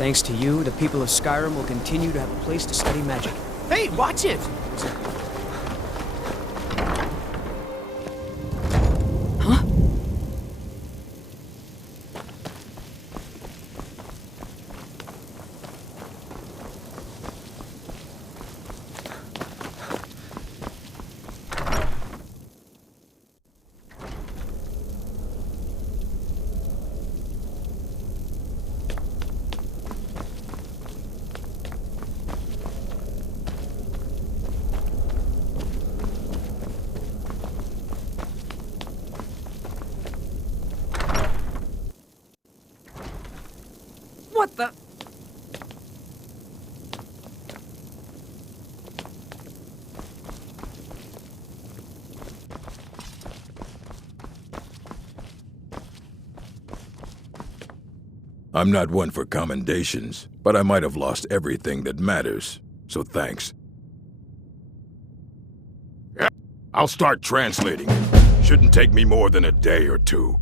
Thanks to you, the people of Skyrim will continue to have a place to study magic. Hey, watch it! Huh? What the? I'm not one for commendations, but I might have lost everything that matters, so thanks. Yeah, I'll start translating it. Shouldn't take me more than a day or two.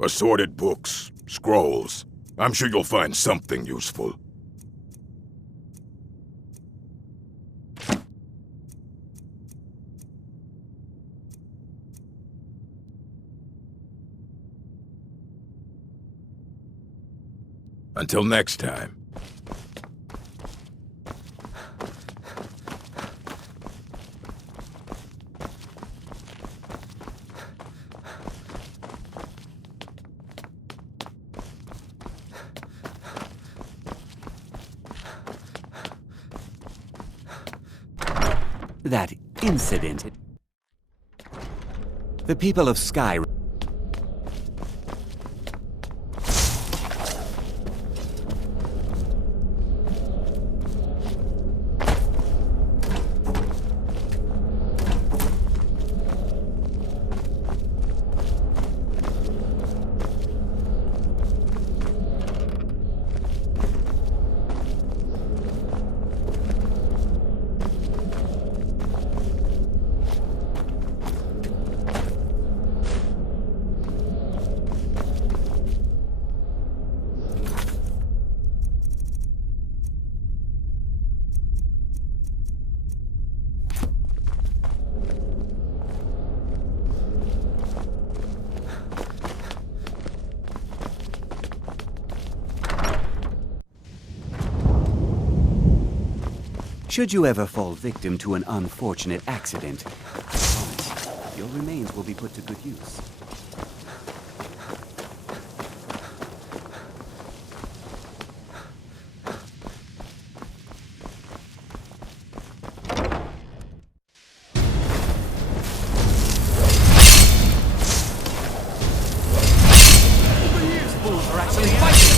Assorted books, scrolls. I'm sure you'll find something useful. Until next time. That incident. The people of Skyrim. Should you ever fall victim to an unfortunate accident, I promise your remains will be put to good use. These fools are actually fighting!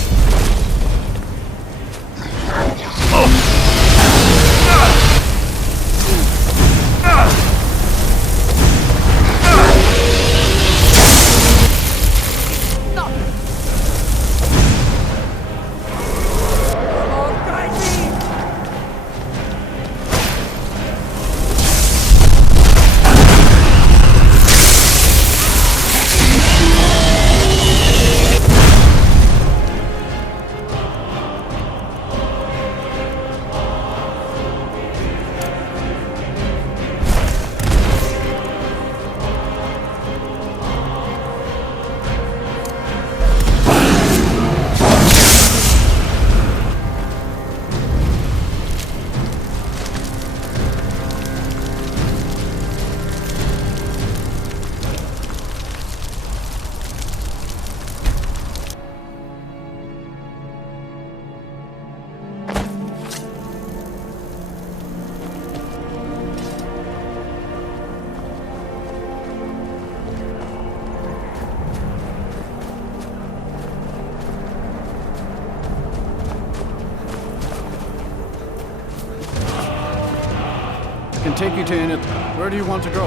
I can take you to Init. Where do you want to go?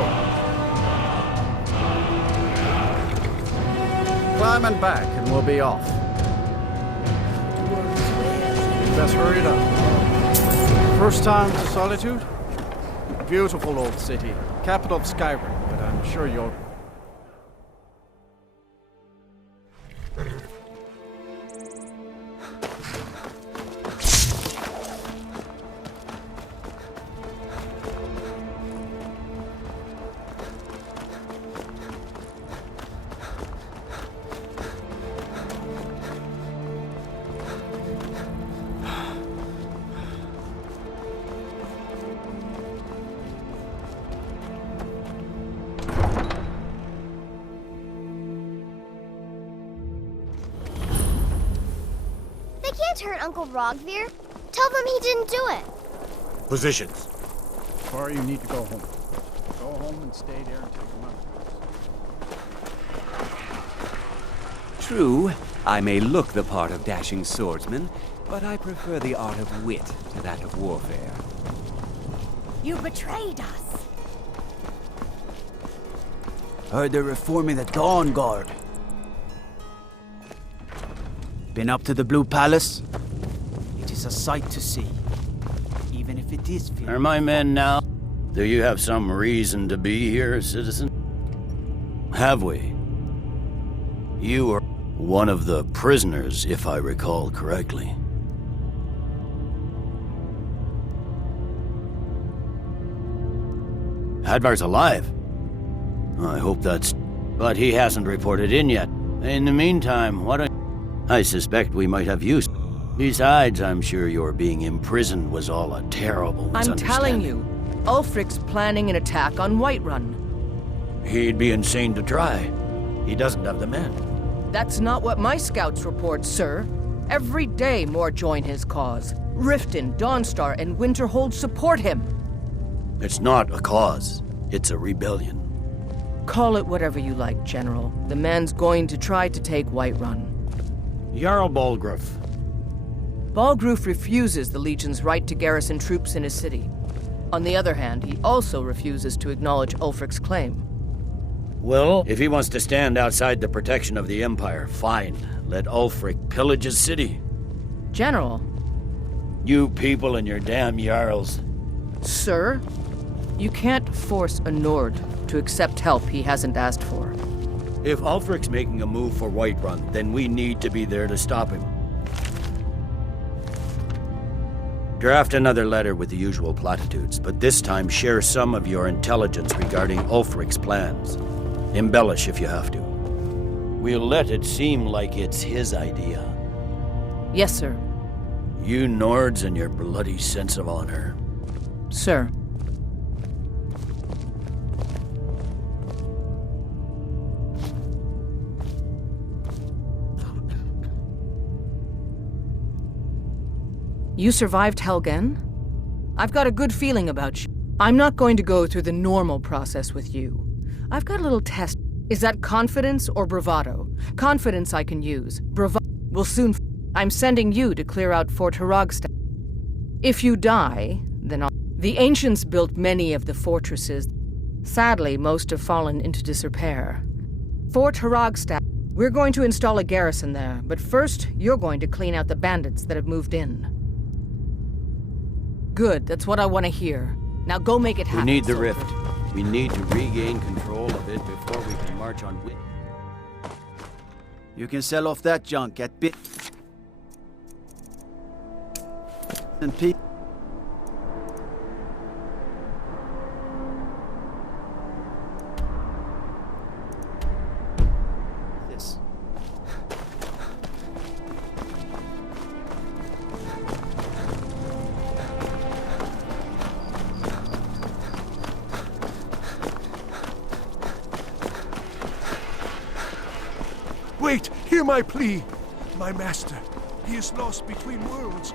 Climb and back, and we'll be off. Best hurry it up. First time to Solitude? Beautiful old city. Capital of Skyrim, but I'm sure you'll... can't hurt Uncle Rogvir. Tell them he didn't do it. Positions. Sorry, you need to go home. Go home and stay there until the month. True, I may look the part of dashing swordsman, but I prefer the art of wit to that of warfare. You betrayed us. Heard they're reforming the Dawn Guard. Been up to the Blue Palace? It is a sight to see. Even if it is filled. Are my men now? Do you have some reason to be here, citizen? Have we? You are one of the prisoners, if I recall correctly. Hadvar's alive. I hope that's... But he hasn't reported in yet. In the meantime, I suspect we might have use. Besides, I'm sure your being imprisoned was all a terrible misunderstanding. I'm telling you, Ulfric's planning an attack on Whiterun. He'd be insane to try. He doesn't have the men. That's not what my scouts report, sir. Every day more join his cause. Riften, Dawnstar, and Winterhold support him. It's not a cause. It's a rebellion. Call it whatever you like, General. The man's going to try to take Whiterun. Jarl Balgruuf. Balgruuf refuses the Legion's right to garrison troops in his city. On the other hand, he also refuses to acknowledge Ulfric's claim. Well, if he wants to stand outside the protection of the Empire, fine. Let Ulfric pillage his city. General. You people and your damn Jarls. Sir, you can't force a Nord to accept help he hasn't asked for. If Ulfric's making a move for Whiterun, then we need to be there to stop him. Draft another letter with the usual platitudes, but this time share some of your intelligence regarding Ulfric's plans. Embellish if you have to. We'll let it seem like it's his idea. Yes, sir. You Nords and your bloody sense of honor. Sir. You survived Helgen? I've got a good feeling about you. I'm not going to go through the normal process with you. I've got a little test. Is that confidence or bravado? Confidence I can use. Bravado will soon... I'm sending you to clear out Fort Hrogstad. If you die, then I'll... The ancients built many of the fortresses. Sadly, most have fallen into disrepair. Fort Hrogstad. We're going to install a garrison there, but first, you're going to clean out the bandits that have moved in. Good, that's what I want to hear. Now go make it happen. We need the rift. We need to regain control of it before we can march on Wit. You can sell off that junk at bit and P. This. Wait! Hear my plea! My master, he is lost between worlds.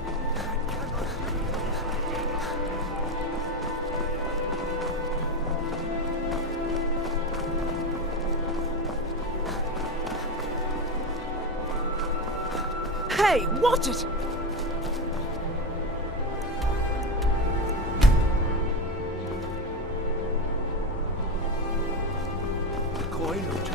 Hey, watch it! A coin or two.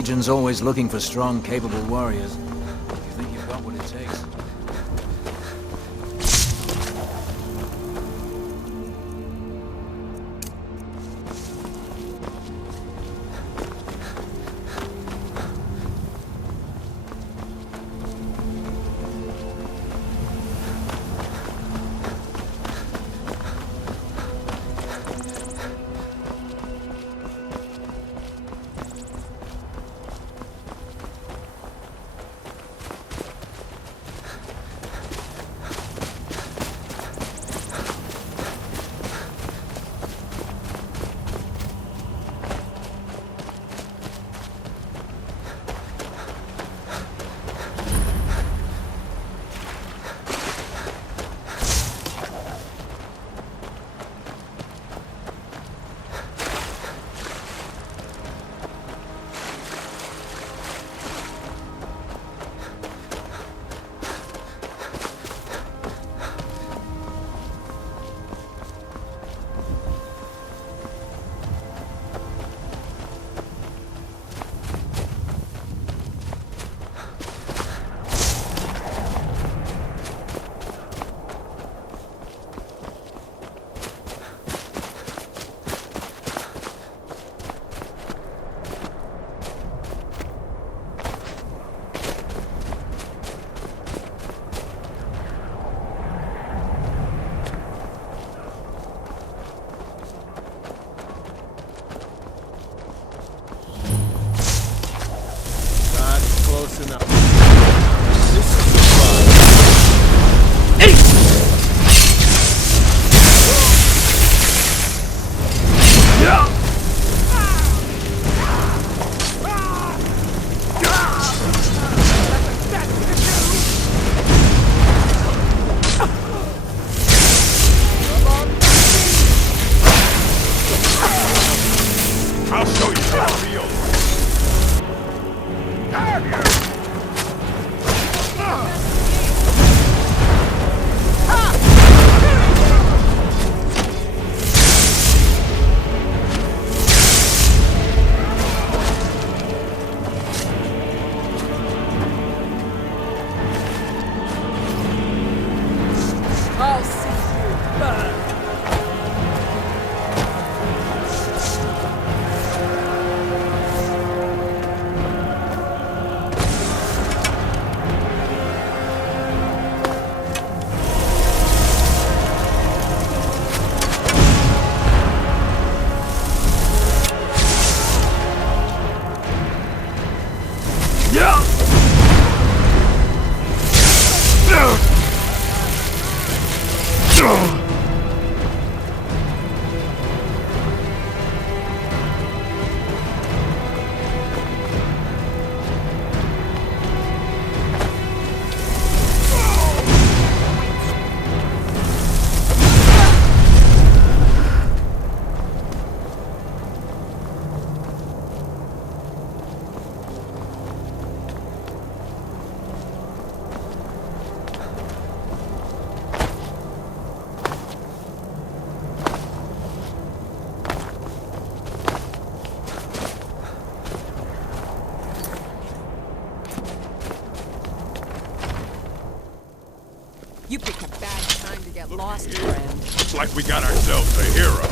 Legion's always looking for strong, capable warriors. You think you've got what it takes? You picked a bad time to get lost, friend. Looks like we got ourselves a hero.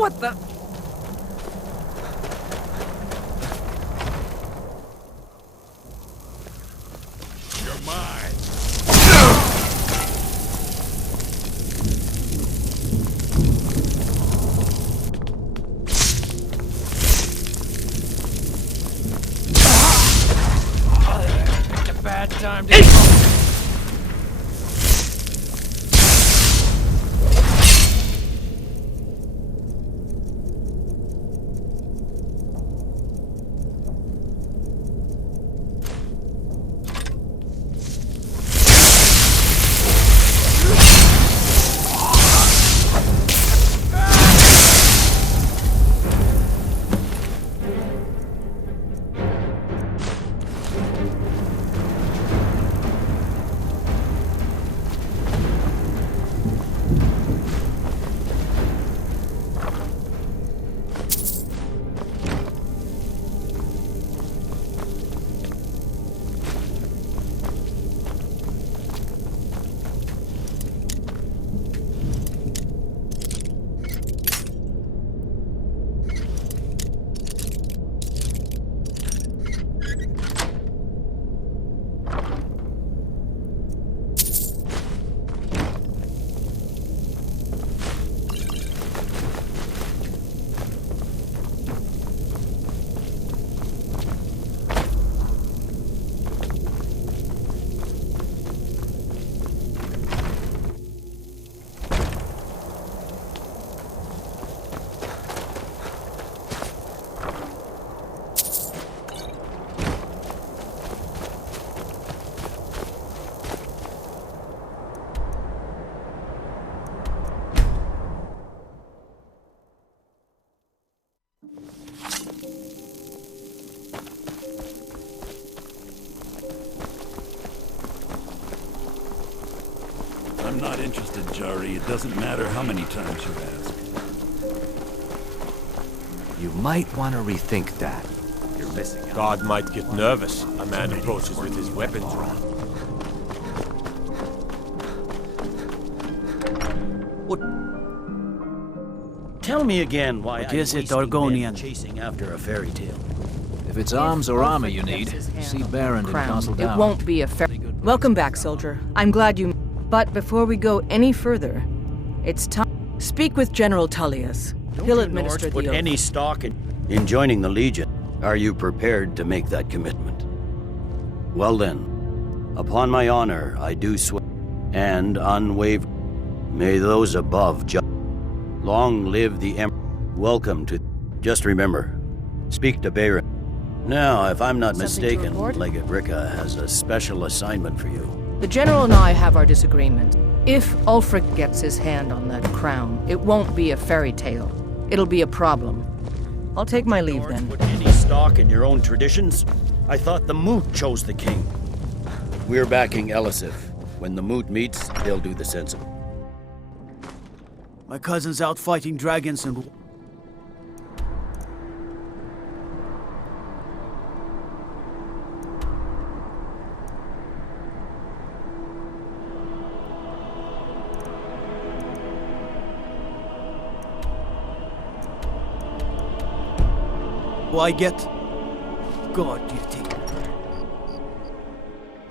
What the? You're mine. It's a bad time to... I'm not interested, Jari. It doesn't matter how many times you ask. You might want to rethink that. You're missing out. God might get nervous. A man approaches with his weapon drawn. Tell me again why What I'm is it, wasting Argonian? men chasing after a fairy tale. If it's arms or armor you need, see Baron in Castle Down. It won't be a fair... Welcome back, soldier. I'm glad you... But before we go any further, it's time... Speak with General Tullius. He'll administer the put oath. any stock in joining the Legion. Are you prepared to make that commitment? Well then, upon my honor, I do swear, and unwavering. May those above judge. Long live the Emperor. Welcome to... Just remember, speak to Baron. Now, if I'm not Something to mistaken, report? Legate Ricca has a special assignment for you. The General and I have our disagreement. If Ulfric gets his hand on that crown, it won't be a fairy tale. It'll be a problem. I'll take my leave then. Put any stock in your own traditions? I thought the Moot chose the king. We're backing Elisif. When the Moot meets, they'll do the sensible. My cousin's out fighting dragons and... Why get... God, do you think...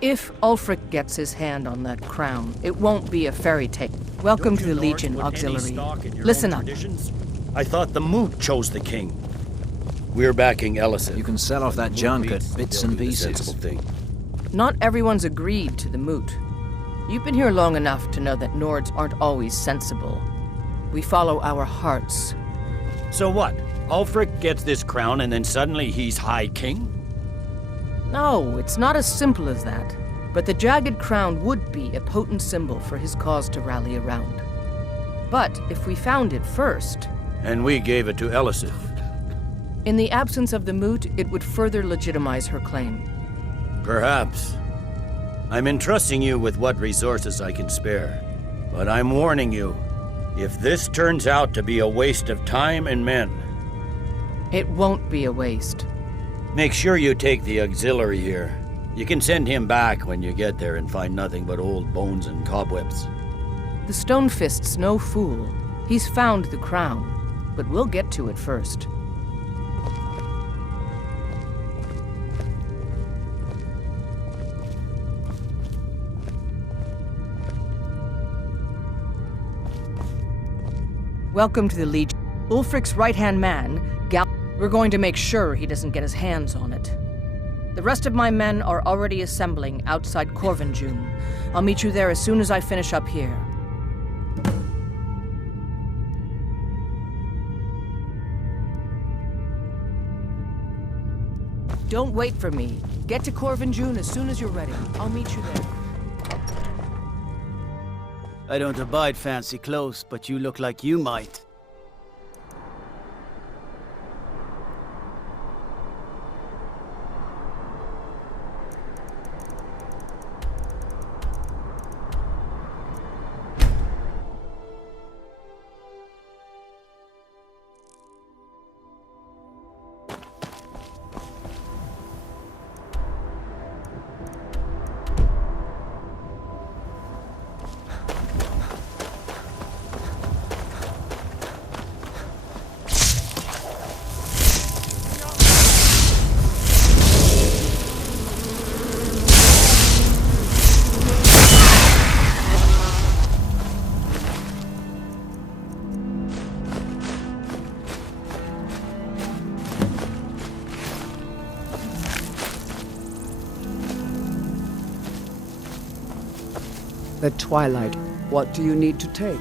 If Ulfric gets his hand on that crown, it won't be a fairy tale. Welcome to the Legion Auxiliary. Listen up. I thought the Moot chose the king. We're backing Elisif. You can sell off that junk at bits and pieces. Not everyone's agreed to the moot. You've been here long enough to know that Nords aren't always sensible. We follow our hearts. So what? Ulfric gets this crown and then suddenly he's High King? No, it's not as simple as that. But the jagged crown would be a potent symbol for his cause to rally around. But if we found it first... And we gave it to Elisif. In the absence of the moot, it would further legitimize her claim. Perhaps. I'm entrusting you with what resources I can spare. But I'm warning you, if this turns out to be a waste of time and men... It won't be a waste. Make sure you take the auxiliary here. You can send him back when you get there and find nothing but old bones and cobwebs. The Stonefist's no fool. He's found the crown. but we'll get to it first. Welcome to the Legion. Ulfric's right-hand man, we're going to make sure he doesn't get his hands on it. The rest of my men are already assembling outside Corvinjune. I'll meet you there as soon as I finish up here. Don't wait for me. Get to Corvinjune as soon as you're ready. I'll meet you there. I don't abide fancy clothes, but you look like you might. The Twilight. What do you need to take?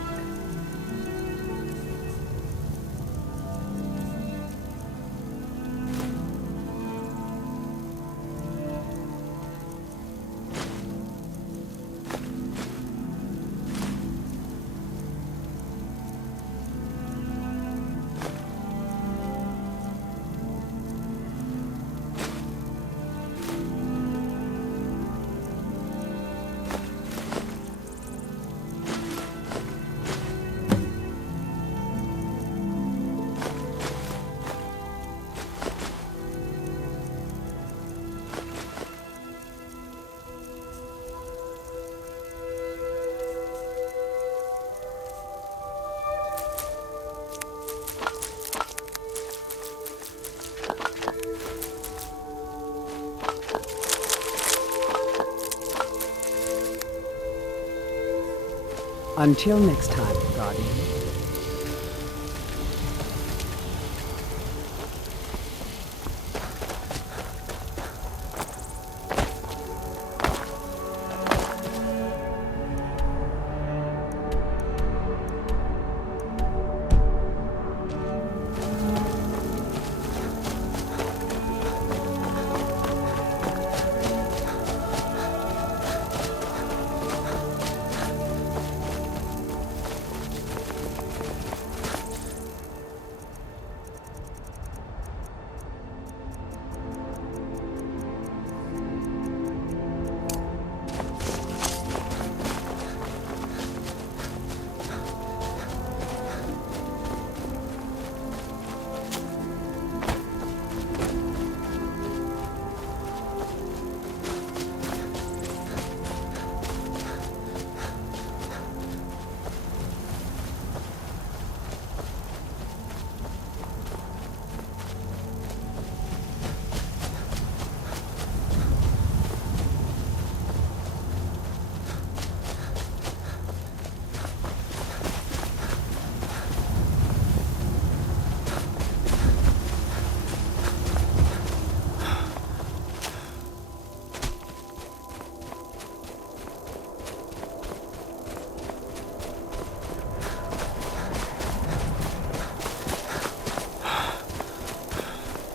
Until next time, Guardian.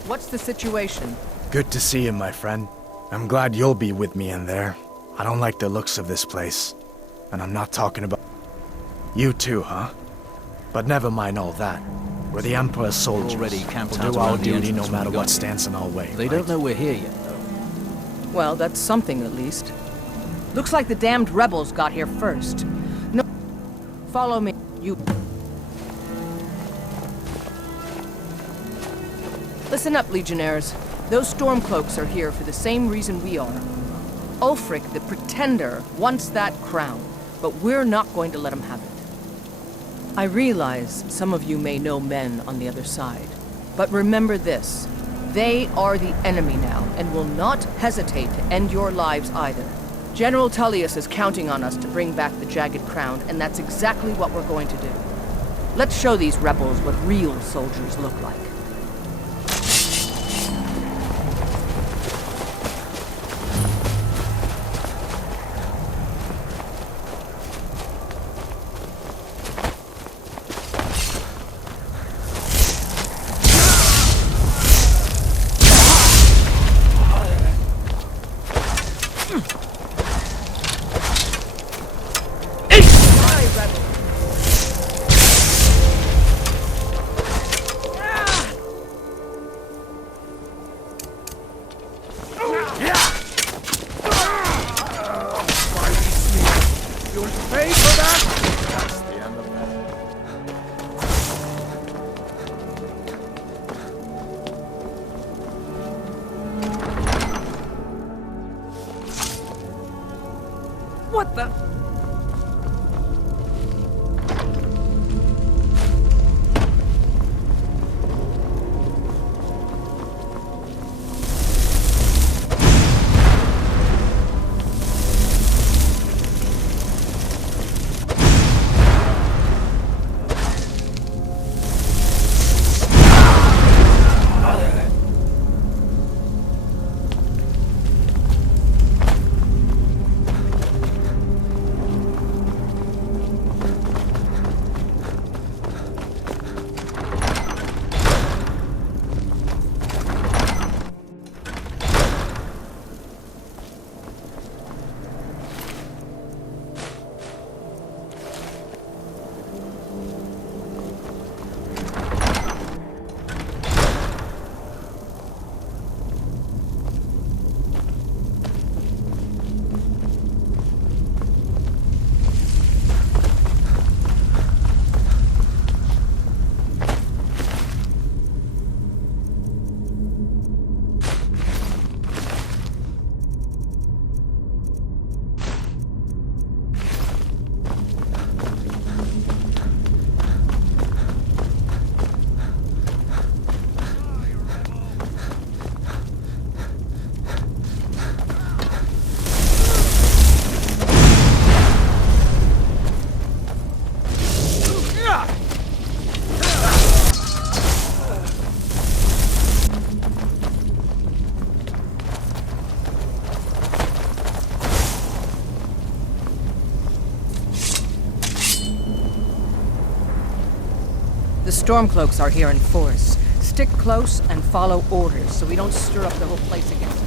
What's the situation? Good to see you, my friend. I'm glad you'll be with me in there. I don't like the looks of this place. And I'm not talking about... You too, huh? But never mind all that. We're the Emperor's soldiers. Already camped We'll out do our around the duty no entrance when matter we got what here. stands in our way. They don't know we're here yet, though. Well, that's something at least. Looks like the damned rebels got here first. No, follow me. You. Listen up, Legionnaires. Those Stormcloaks are here for the same reason we are. Ulfric, the Pretender, wants that crown, but we're not going to let him have it. I realize some of you may know men on the other side, but remember this. They are the enemy now, and will not hesitate to end your lives either. General Tullius is counting on us to bring back the Jagged Crown, and that's exactly what we're going to do. Let's show these rebels what real soldiers look like. What the? The Stormcloaks are here in force. Stick close and follow orders so we don't stir up the whole place against us.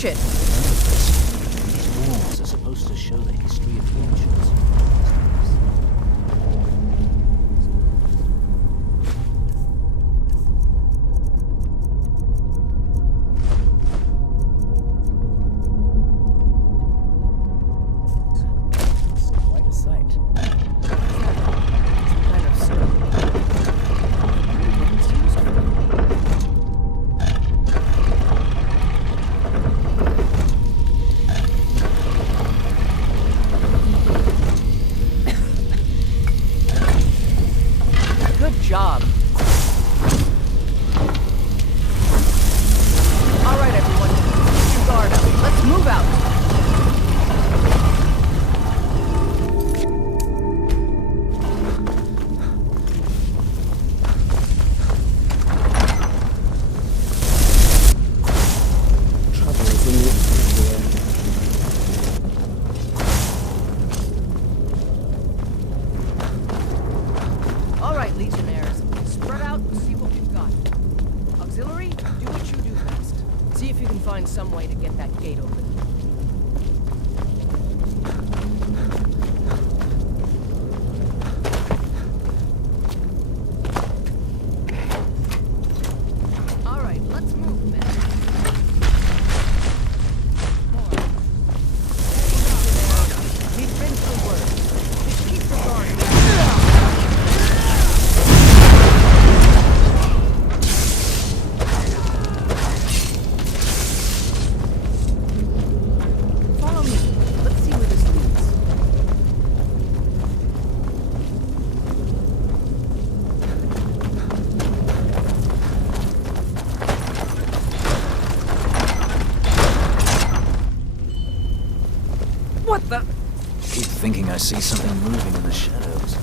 Watch it! These walls are supposed to show the history of the ancients. Quite a sight. Some kind of stone. What it's used for. Good job. All right, everyone. Keep your guard up. Let's move out. Trouble is in the atmosphere. All right, Legionnaires. Spread out and see what we've got. Auxiliary, do what you do best. See if you can find some way to get that gate open. All right, let's move, men. Come on. Legionnaires, we've been through worse. Just keep your guard down. Follow me. Let's see where this leads. What the? Keep thinking I see something moving in the shadows.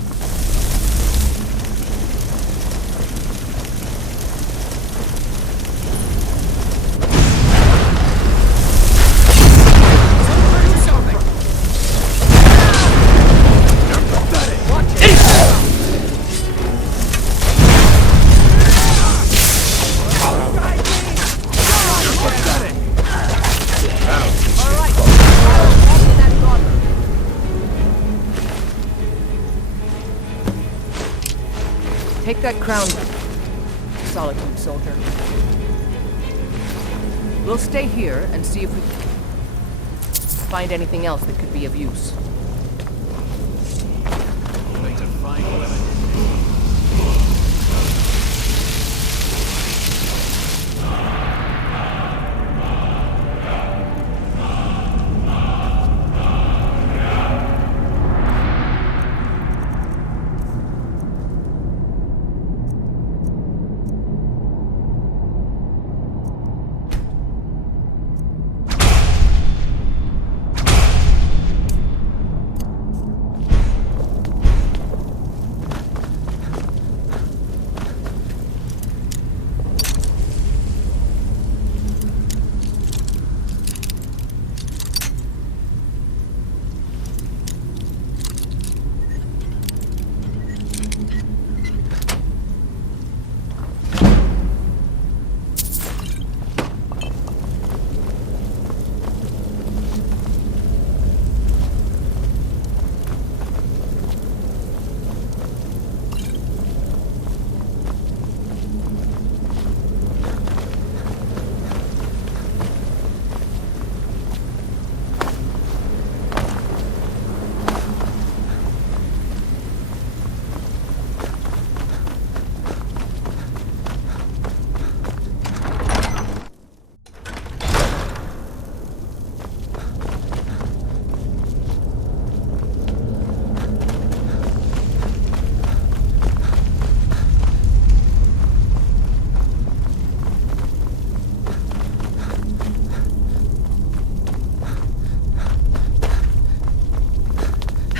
All right. Open that gauntlet. Take that crown, Solitude Soldier. We'll stay here and see if we can find anything else that could be of use.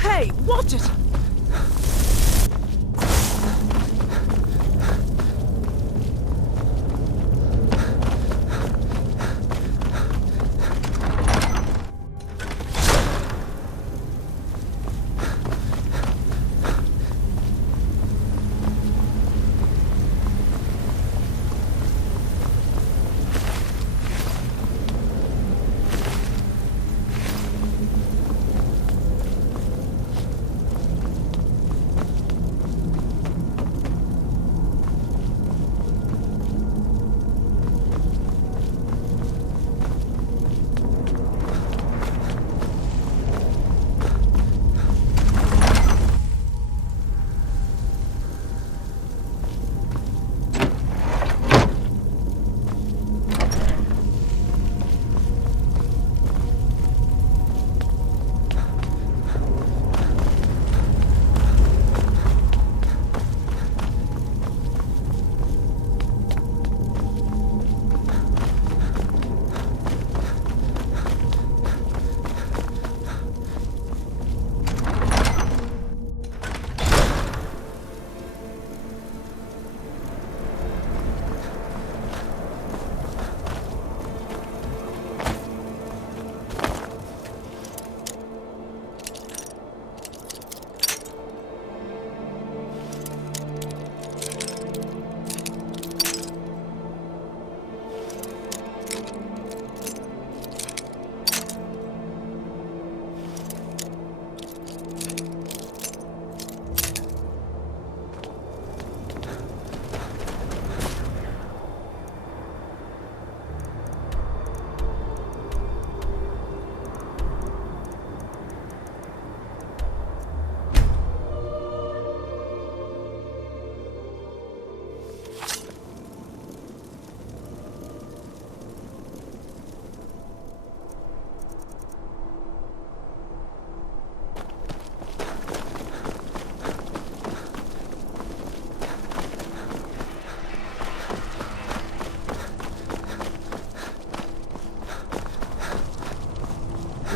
Hey, watch it!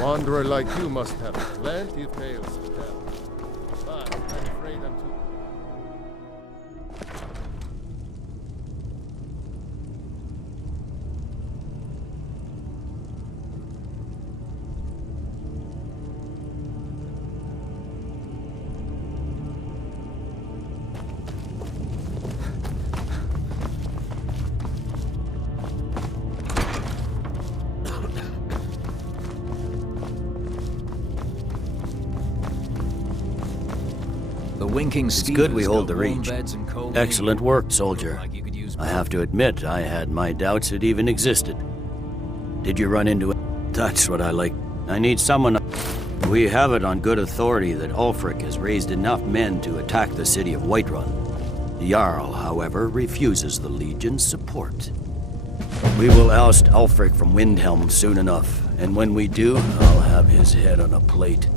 Wanderer like you must have plenty of tales to tell. But I'm afraid I'm too... It's good we hold the reach. Excellent work, soldier. I have to admit, I had my doubts it even existed. Did you run into it? That's what I like. I need someone... We have it on good authority that Ulfric has raised enough men to attack the city of Whiterun. The Jarl, however, refuses the Legion's support. We will oust Ulfric from Windhelm soon enough, and when we do, I'll have his head on a plate.